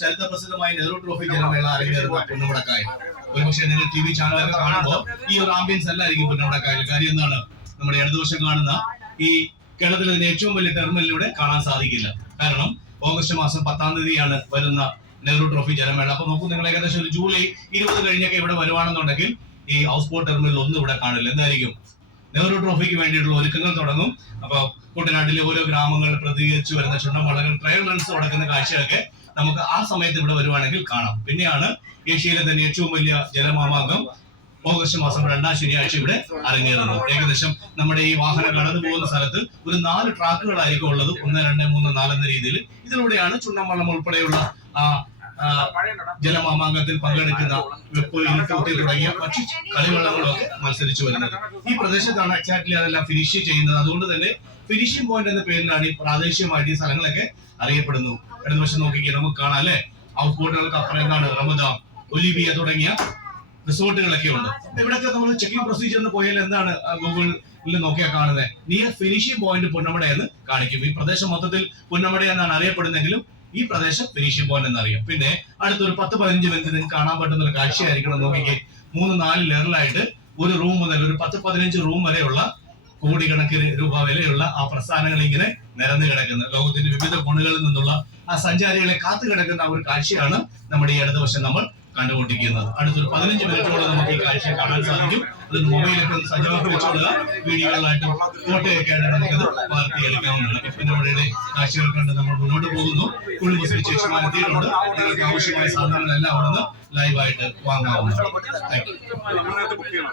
ചരിത്ര പ്രസിദ്ധമായ നെഹ്റു ട്രോഫി ജലമേള അരങ്ങേറുന്ന പുന്നമടക്കായൽ. ഒരുപക്ഷെ നിങ്ങൾ TV ചാനലൊക്കെ കാണുമ്പോൾ ഈ ഒരു ആംബിയൻസ് അല്ലായിരിക്കും പുന്നമടക്കായൽ. കാര്യം എന്താണ്, നമ്മുടെ ഇടതുവശം കാണുന്ന ഈ കേരളത്തിലെ ഏറ്റവും വലിയ ടെർമിനലിലൂടെ കാണാൻ സാധിക്കില്ല. കാരണം ഓഗസ്റ്റ് മാസം 10-ാം തീയതിയാണ് വരുന്ന നെഹ്റു ട്രോഫി ജലമേള. അപ്പൊ നോക്കൂ, നിങ്ങൾ ഏകദേശം ഒരു ജൂലൈ 20 കഴിഞ്ഞൊക്കെ ഇവിടെ വരുവാണെന്നുണ്ടെങ്കിൽ ഈ ഹൗസ് ബോട്ട് ടെർമിനൽ ഒന്നും ഇവിടെ കാണില്ല. എന്തായിരിക്കും, നെഹ്റു ട്രോഫിക്ക് വേണ്ടിയിട്ടുള്ള ഒരുക്കങ്ങൾ തുടങ്ങും. അപ്പൊ കുട്ടനാട്ടിലെ ഓരോ ഗ്രാമങ്ങൾ പ്രതികരിച്ച് വരുന്ന ചുണ്ടൻവള്ളങ്ങൾ, ട്രയൽ റൺസ് നടക്കുന്ന കാഴ്ചയൊക്കെ നമുക്ക് ആ സമയത്ത് ഇവിടെ വരുവാണെങ്കിൽ കാണാം. പിന്നെയാണ് ഏഷ്യയിലെ തന്നെ ഏറ്റവും വലിയ ജലമാമാങ്കം ഓഗസ്റ്റ് മാസം 2-ാം ശനിയാഴ്ച ഇവിടെ അരങ്ങേറുന്നത്. ഏകദേശം നമ്മുടെ ഈ വാഹനം കടന്നു പോകുന്ന സ്ഥലത്ത് ഒരു 4 ട്രാക്കുകളായിരിക്കും ഉള്ളത്. 1, 2, 3, 4 എന്ന രീതിയിൽ. ഇതിലൂടെയാണ് ചുണ്ടൻവള്ളം ഉൾപ്പെടെയുള്ള ജലമാമാങ്കത്തിൽ പങ്കെടുക്കുന്ന വെപ്പ്, ഇൽക്കൂത്തി തുടങ്ങിയ മറ്റു കളിവള്ളങ്ങളൊക്കെ മത്സരിച്ചു വരുന്നത്. ഈ പ്രദേശത്താണ് എക്സാക്ട്ലി അതെല്ലാം ഫിനിഷ് ചെയ്യുന്നത്. അതുകൊണ്ട് തന്നെ ഫിനിഷിംഗ് പോയിന്റ് എന്ന പേരിലാണ് ഈ പ്രാദേശികമായിട്ട് ഈ സ്ഥലങ്ങളൊക്കെ അറിയപ്പെടുന്നു. ഇടതുവശം നോക്കിക്കേ, നമുക്ക് കാണാം അല്ലെ, ഹൗസ് ബോട്ടുകൾക്ക് അപ്പുറം എന്താണ് റമദാൻ, ഒലിവിയ തുടങ്ങിയ റിസോർട്ടുകളൊക്കെ ഉണ്ട്. ഇവിടെയൊക്കെ നമ്മൾ ചെക്കിംഗ് പ്രൊസീജിയറിന് പോയാൽ എന്താണ് ഗൂഗിളിൽ നോക്കിയാൽ കാണുന്നത്, നിയർ ഫിനിഷിംഗ് പോയിന്റ് പുന്നമട എന്ന് കാണിക്കും. ഈ പ്രദേശം മൊത്തത്തിൽ പുന്നമട എന്നാണ് അറിയപ്പെടുന്നെങ്കിലും ഈ പ്രദേശം ഫിനിഷിംഗ് പോയിന്റ് എന്നറിയാം. പിന്നെ അടുത്തൊരു 10-15 മിനിറ്റ് നിങ്ങൾക്ക് കാണാൻ പറ്റുന്ന ഒരു കാഴ്ചയായിരിക്കണം. നോക്കിക്കേ, 3-4 ലെയറിലായിട്ട് ഒരു റൂം മുതൽ ഒരു 10-15 റൂം വരെയുള്ള കോടിക്കണക്കിന് രൂപ വിലയുള്ള ആ പ്രസ്ഥാനങ്ങൾ ഇങ്ങനെ നിരന്നു കിടക്കുന്ന, ലോകത്തിന്റെ വിവിധ കോണുകളിൽ നിന്നുള്ള ആ സഞ്ചാരികളെ കാത്തു കിടക്കുന്ന ഒരു കാഴ്ചയാണ് നമ്മുടെ ഈ ഇടതുവശം നമ്മൾ കണ്ടുകൊണ്ടിരിക്കുന്നത്. അടുത്തൊരു 15 മിനിറ്റോളം നമുക്ക് ഈ കാഴ്ച കാണാൻ സാധിക്കും. അത് മൊബൈലൊക്കെ ഒന്ന് സജീവമാക്കി വെച്ചോളുക. വീഡിയോകളായിട്ടും ഫോട്ടോയൊക്കെ ആയിട്ട് നമുക്കത് വാർത്തി കളിക്കാവുന്നതാണ്. പുന്നമടയുടെ കാഴ്ചകൾ കണ്ട് നമ്മൾ മുന്നോട്ട് പോകുന്നു. കൂടുതൽ ബസ് ചേച്ചിമാർ എത്തിയിട്ടുണ്ട്. നിങ്ങൾക്ക് ആവശ്യമായ സാധനങ്ങളെല്ലാം അവിടുന്ന് ലൈവായിട്ട് വാങ്ങാവുന്നതാണ്. Thank you.